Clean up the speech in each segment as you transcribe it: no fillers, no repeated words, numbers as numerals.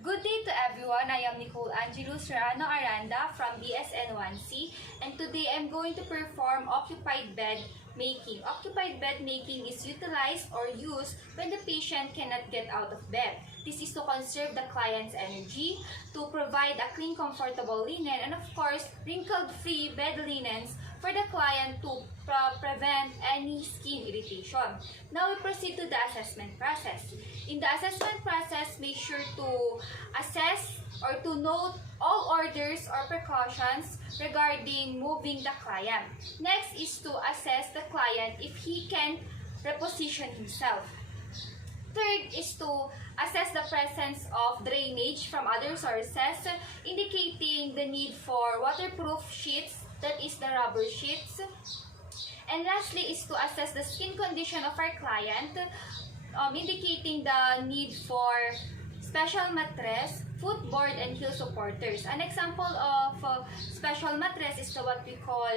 Good day to everyone. I am Nicole Angelou Serrano Aranda from BSN1C, and today I'm going to perform occupied bed making. Occupied bed making is utilized or used when the patient cannot get out of bed. This is to conserve the client's energy, to provide a clean, comfortable linen, and of course, wrinkle-free bed linens for the client to prevent any skin irritation. Now we proceed to the assessment process. In the assessment process, make sure to assess or to note all orders or precautions regarding moving the client. Next is to assess the client if he can reposition himself. Third is to assess the presence of drainage from other sources, indicating the need for waterproof sheets, that is the rubber sheets. And lastly is to assess the skin condition of our client, indicating the need for special mattress, footboard, and heel supporters. An example of special mattress is what we call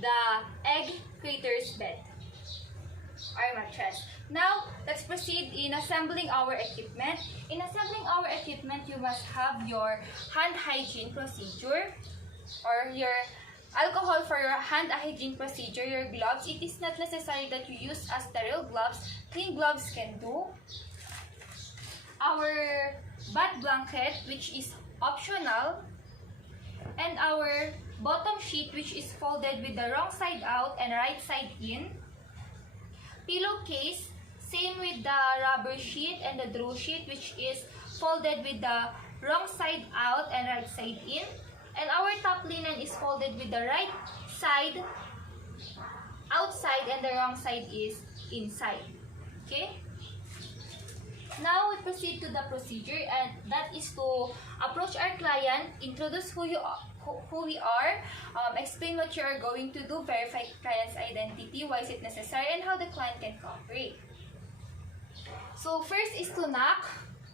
the egg crater's bed or mattress. Now, let's proceed in assembling our equipment. In assembling our equipment, you must have your hand hygiene procedure or your alcohol for your hand hygiene procedure, your gloves. It is not necessary that you use a sterile gloves. Clean gloves can do. Our bath blanket, which is optional. And our bottom sheet, which is folded with the wrong side out and right side in. Pillowcase, same with the rubber sheet and the draw sheet, which is folded with the wrong side out and right side in. And our top linen is folded with the right side outside and the wrong side is inside. Okay? Now we proceed to the procedure, and that is to approach our client, introduce who we are, explain what you are going to do, verify client's identity, why is it necessary, and how the client can cooperate. So first is to knock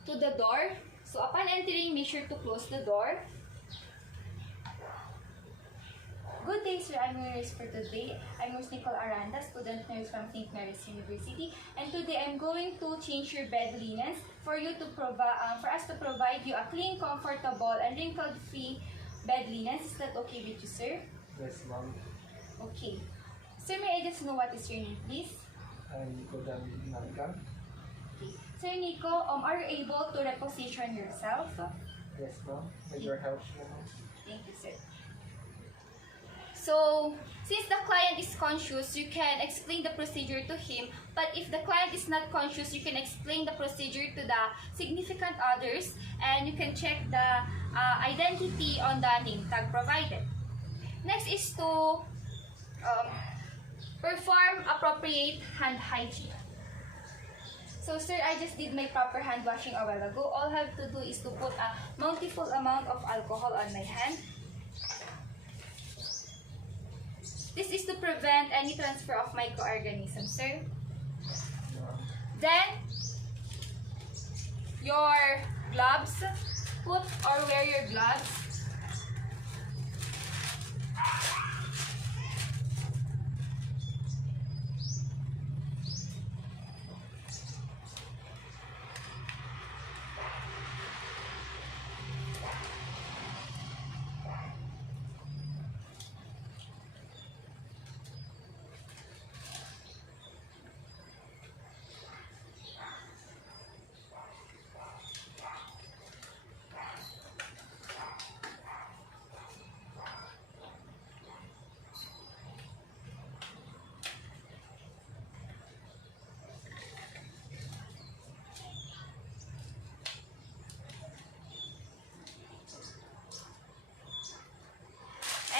to the door. So upon entering, make sure to close the door. Good day, sir. I'm your nurse for today. I'm Nurse Nicole Aranda, student nurse from St. Mary's University. And today, I'm going to change your bed linens for you to for us to provide you a clean, comfortable, and wrinkle-free bed linens. Is that okay with you, sir? Yes, ma'am. Okay. Sir, may I just know what is your name, please? I'm Nico Narikan. Okay. Sir Nico, are you able to reposition yourself? Yes, ma'am. With your help, ma'am. Thank you, sir. So, since the client is conscious, you can explain the procedure to him. But if the client is not conscious, you can explain the procedure to the significant others, and you can check the identity on the name tag provided. Next is to perform appropriate hand hygiene. So, sir, I just did my proper hand washing a while ago. All I have to do is to put a bountiful amount of alcohol on my hand. This is to prevent any transfer of microorganisms, sir. Then, your gloves, put or wear your gloves.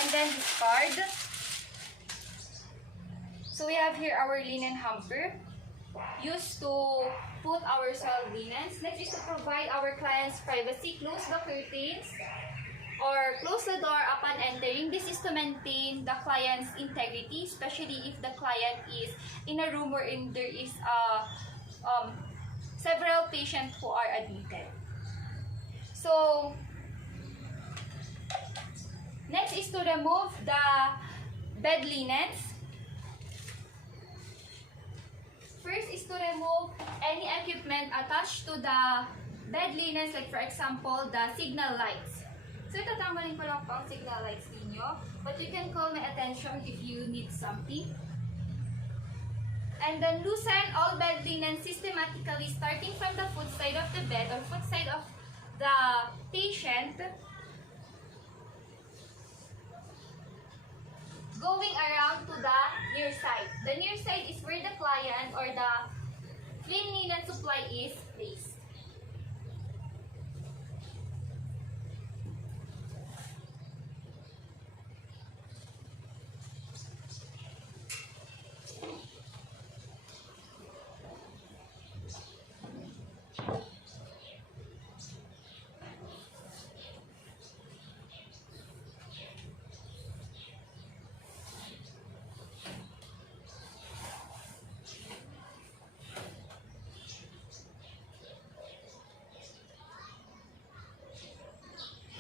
And then discard. So we have here our linen hamper used to put our soiled linens. Next is to provide our clients privacy. Close the curtains or close the door upon entering. This is to maintain the client's integrity, especially if the client is in a room wherein there is several patients who are admitted. So, next is to remove the bed linens. First is to remove any equipment attached to the bed linens, like for example, the signal lights. So itatanggalin ko lang po ang signal lights ninyo. But you can call my attention if you need something. And then loosen all bed linen systematically starting from the foot side of the bed or foot side of the patient, going around to the near side. The near side is where the client or the clean linen supply is placed.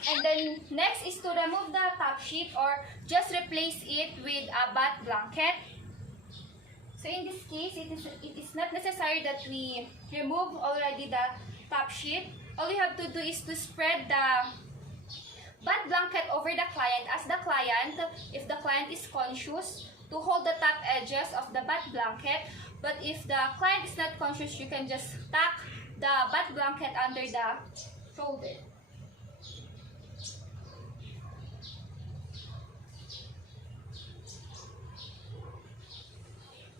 And then next is to remove the top sheet or just replace it with a bath blanket. So in this case, it is not necessary that we remove already the top sheet. All you have to do is to spread the bath blanket over the client, as the client, if the client is conscious, to hold the top edges of the bath blanket. But if the client is not conscious, you can just tuck the bath blanket under the shoulder.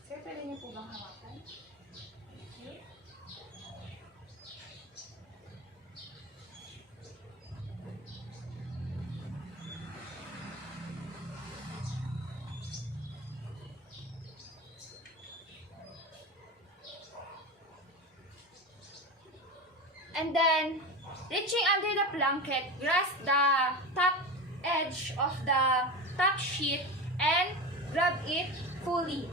Sir, pwede niyo po bang hawakan? Okay. And then, reaching under the blanket, grasp the top edge of the top sheet and grab it fully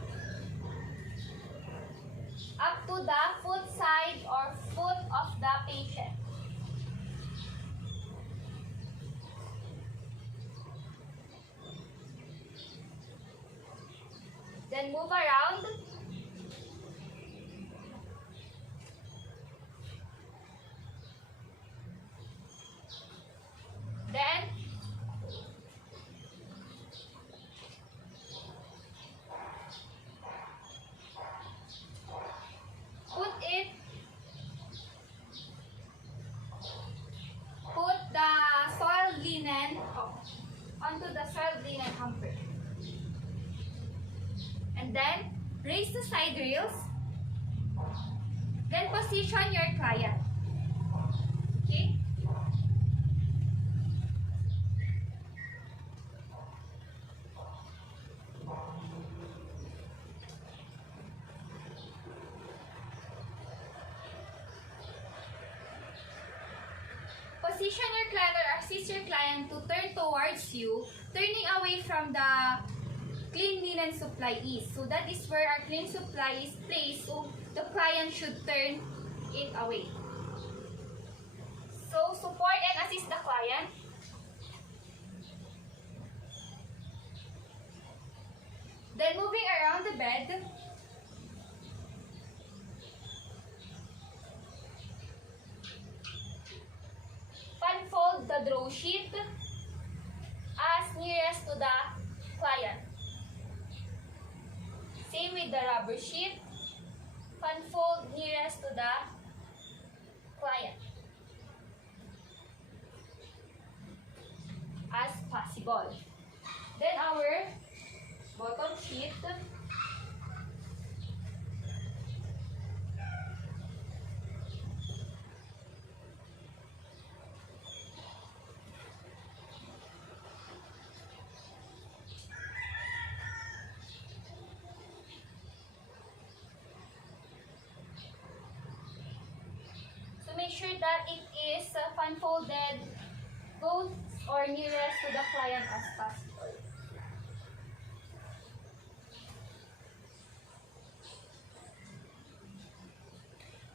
up to the foot side or foot of the patient. Then move around. Then put the soiled linen onto the soiled linen hamper. And then raise the side rails. Then position your client. Okay? Position your client or assist your client to turn towards you, turning away from the clean linen supply is. So that is where our clean supply is placed. So the client should turn it away. So support and assist the client. Then moving around the bed. Unfold the draw sheet as nearest to the client. Same with the rubber sheet. Unfold nearest to the client as possible. Then our bottom sheet. Make sure that it is unfolded both or nearest to the client as possible.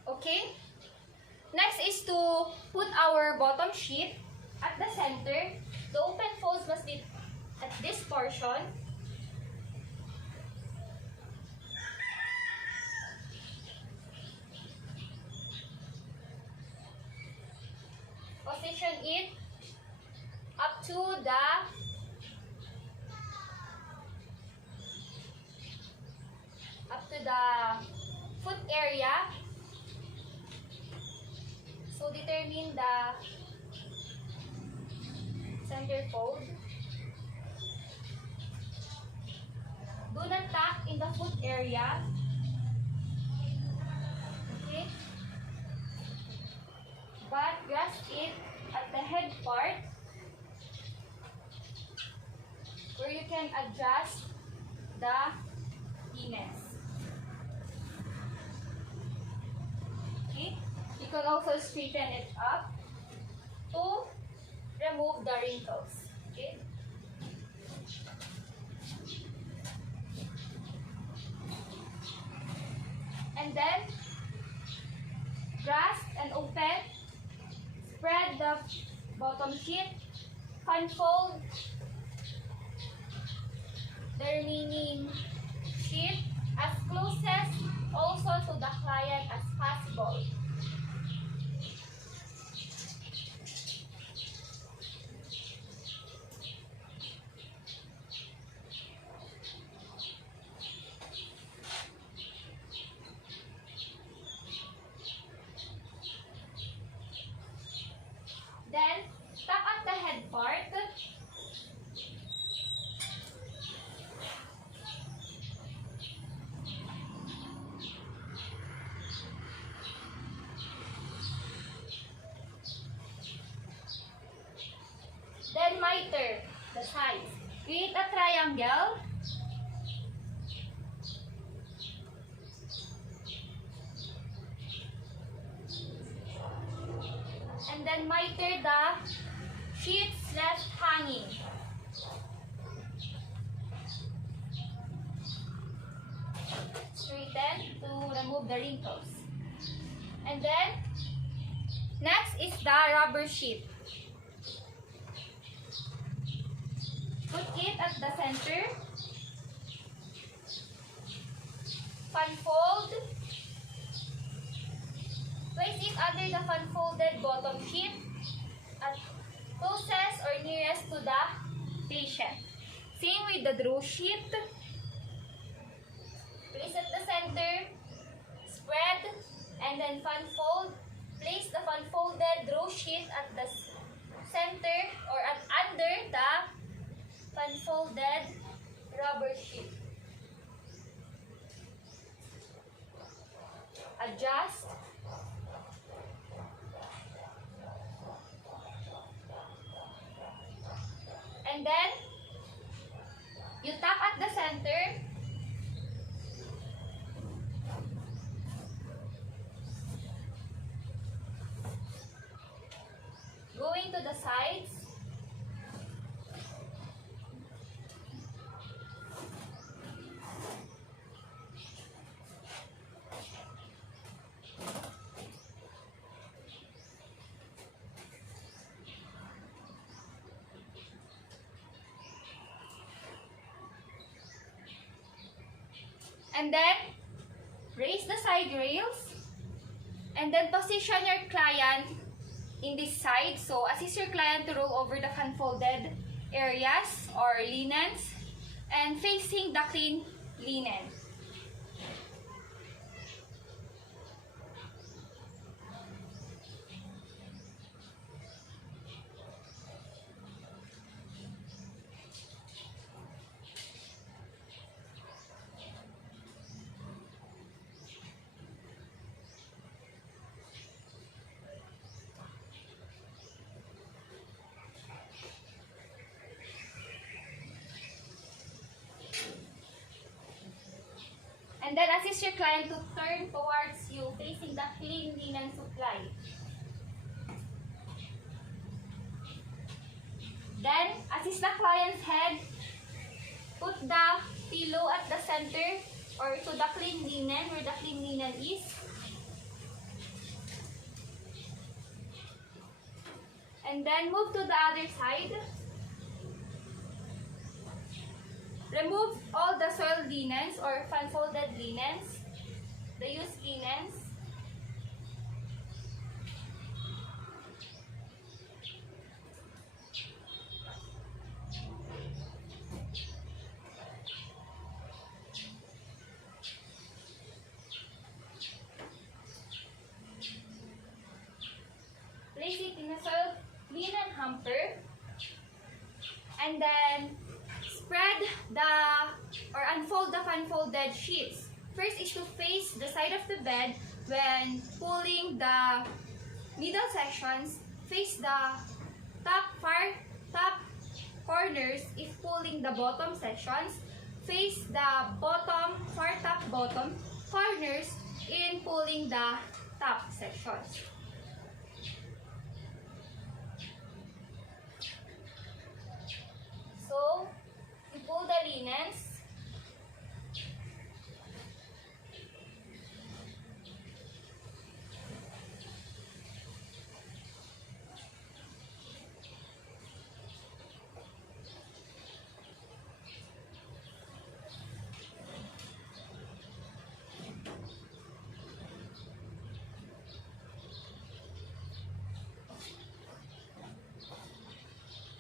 Okay? Next is to put our bottom sheet at the center. The open folds must be at this portion. position it up to the foot area. So determine the center fold. Do not tap in the foot area. Okay? But grasp it at the head part where you can adjust the linens. Okay? You can also straighten it up to remove the wrinkles. Okay? And then grasp and open. Spread the bottom sheet. Unfold the remaining sheet as closest also to the client as possible. Then, tuck at the head part. Then, miter the sides. Create a triangle. And then miter the sheets left hanging. Straighten to remove the wrinkles. And then, next is the rubber sheet. Put it at the center. Unfold. Place it under the unfolded bottom sheet at closest or nearest to the patient. Same with the draw sheet. Place at the center, spread, and then unfold. Place the unfolded draw sheet at the center or under the unfolded rubber sheet. Adjust. And then, you tuck at the center. Going to the sides. And then, raise the side rails. And then position your client in this side. So, assist your client to roll over the unfolded areas or linens and facing the clean linen. And then assist your client to turn towards you, facing the clean linen supply. Then, assist the client's head. Put the pillow at the center or to the clean linen, where the clean linen is. And then move to the other side. Remove all the soiled linens or unfolded linens, the used linens. place it in a soiled linen hamper, and then spread or unfold the unfolded sheets. First is to face the side of the bed when pulling the middle sections, face the top corners if pulling the bottom sections, face the far top bottom corners in pulling the top sections. So, you pull the linens.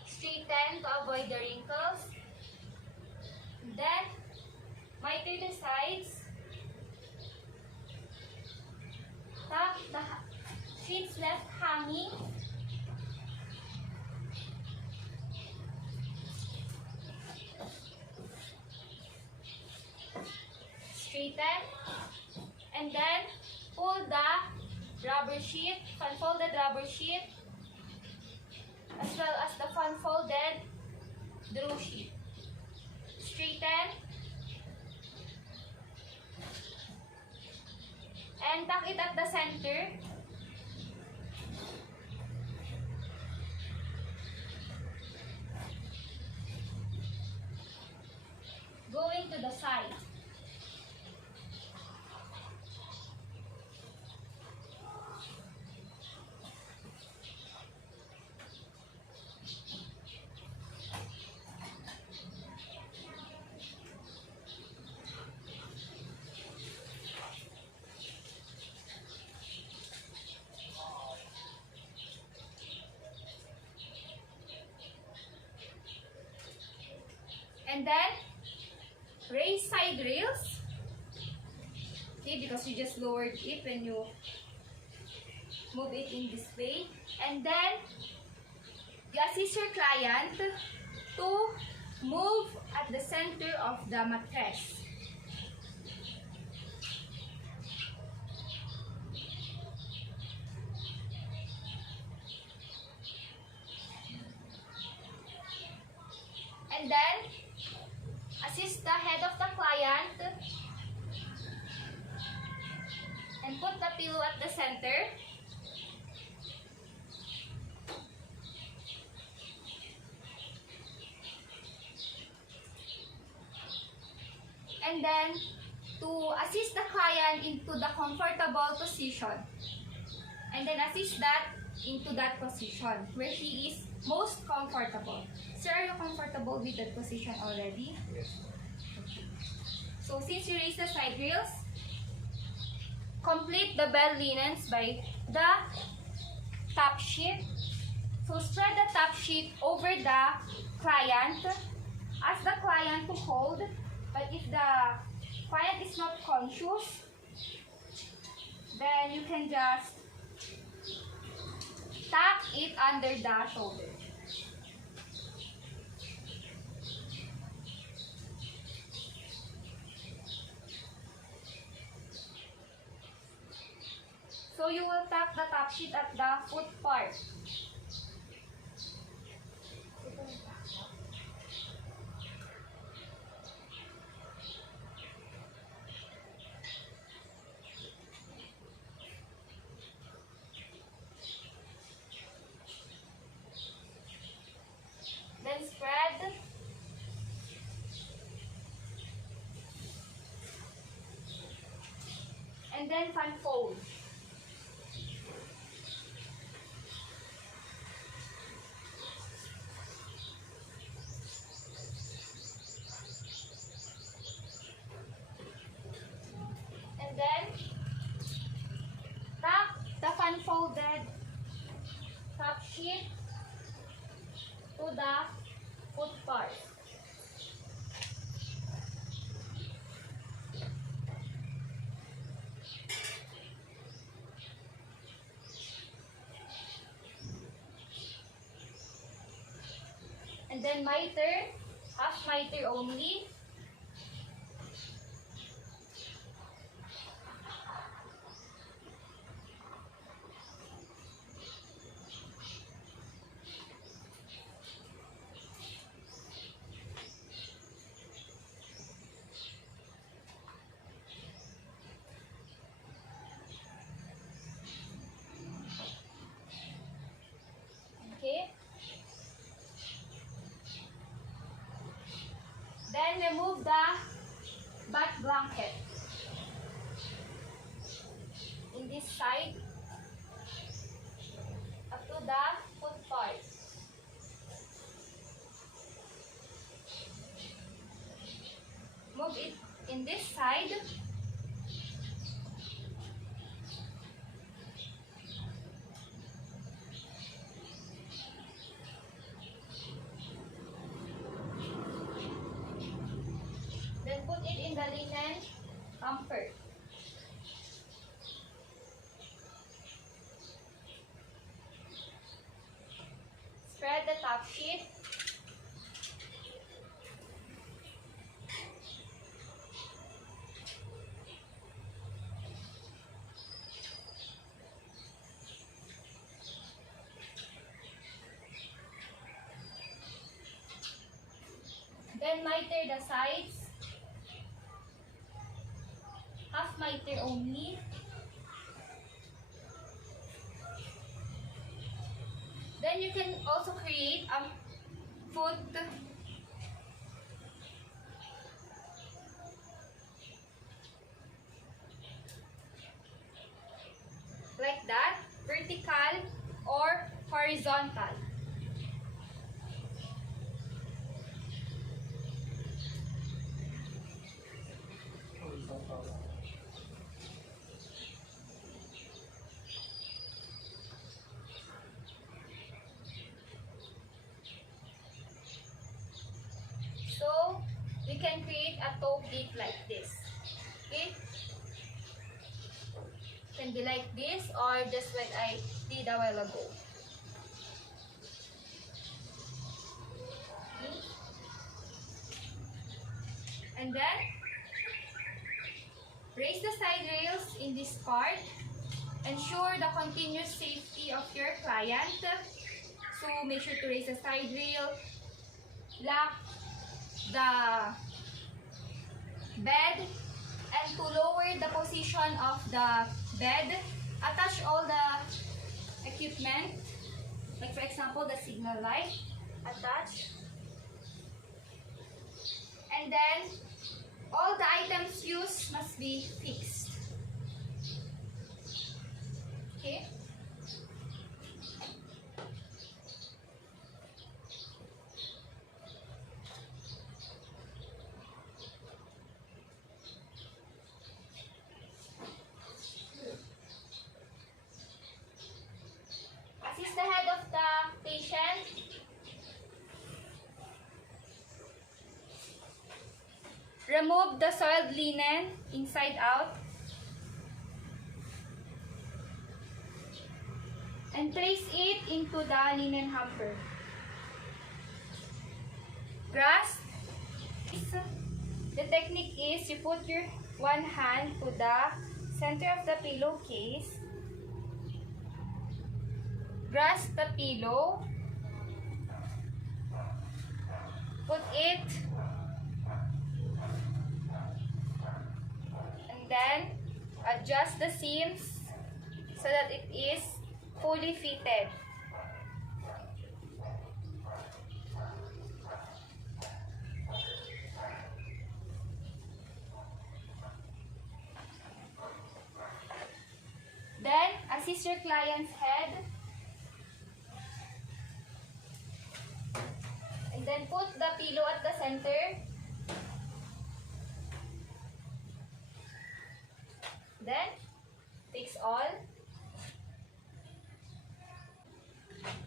Straighten to avoid the wrinkles. Then, miter the sides. Tuck the sheets left hanging. Straighten. And then, pull the rubber sheet, unfolded rubber sheet, as well as the unfolded drew sheet. Straighten. And tuck it at the center. Going to the side. And then, raise side rails. Okay, because you just lowered it when you move it in this way. And then, you assist your client to move at the center of the mattress. And then, assist the head of the client and put the pillow at the center. And then, to assist the client into the comfortable position. And then assist that into that position where he is most comfortable. Sir, are you comfortable with that position already? Yes. Okay. So, since you raise the side rails, complete the bed linens by the top sheet. So, spread the top sheet over the client. Ask the client to hold, but if the client is not conscious, then you can just tuck it under the shoulder. So you will tuck the top sheet at the foot part. Then spread. And then unfold. And then tuck the unfolded top sheet to the foot part. And then miter, half miter only. Okay. Then remove the back blanket in this side up to the foot part. Move it in this side. Then put it in the linen hamper. Spread the top sheet. Then miter the sides. Half miter only. Then you can also create a foot like that, vertical or horizontal. Horizontal. So, we can create a toe beat like this. Okay? Can be like this or just like I did a while ago. Okay? And then, raise the side rails in this part. Ensure the continuous safety of your client. So, make sure to raise the side rail. Lock the bed, and to lower the position of the bed, attach all the equipment, like for example the signal light, attach, and then all the items used must be fixed. Okay. Assist the head of the patient. Remove the soiled linen inside out. And place it into the linen hamper. Grasp. The technique is you put your one hand to the center of the pillowcase. Grasp the pillow. Put it. And then adjust the seams so that it is fully fitted. Then, assist your client's head. And then put the pillow at the center. Then, fix all.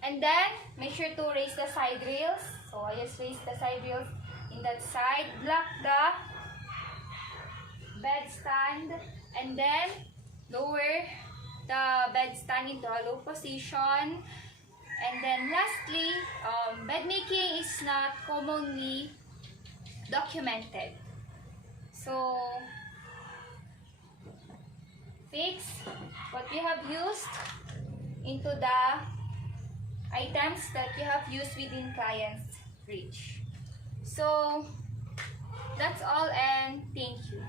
And then, make sure to raise the side rails. So, I just raise the side rails in that side. Block the bed stand. And then, lower the bed stand into a low position. And then lastly, bed making is not commonly documented. So, fix what you have used into the items that you have used within client's reach. So, that's all and thank you.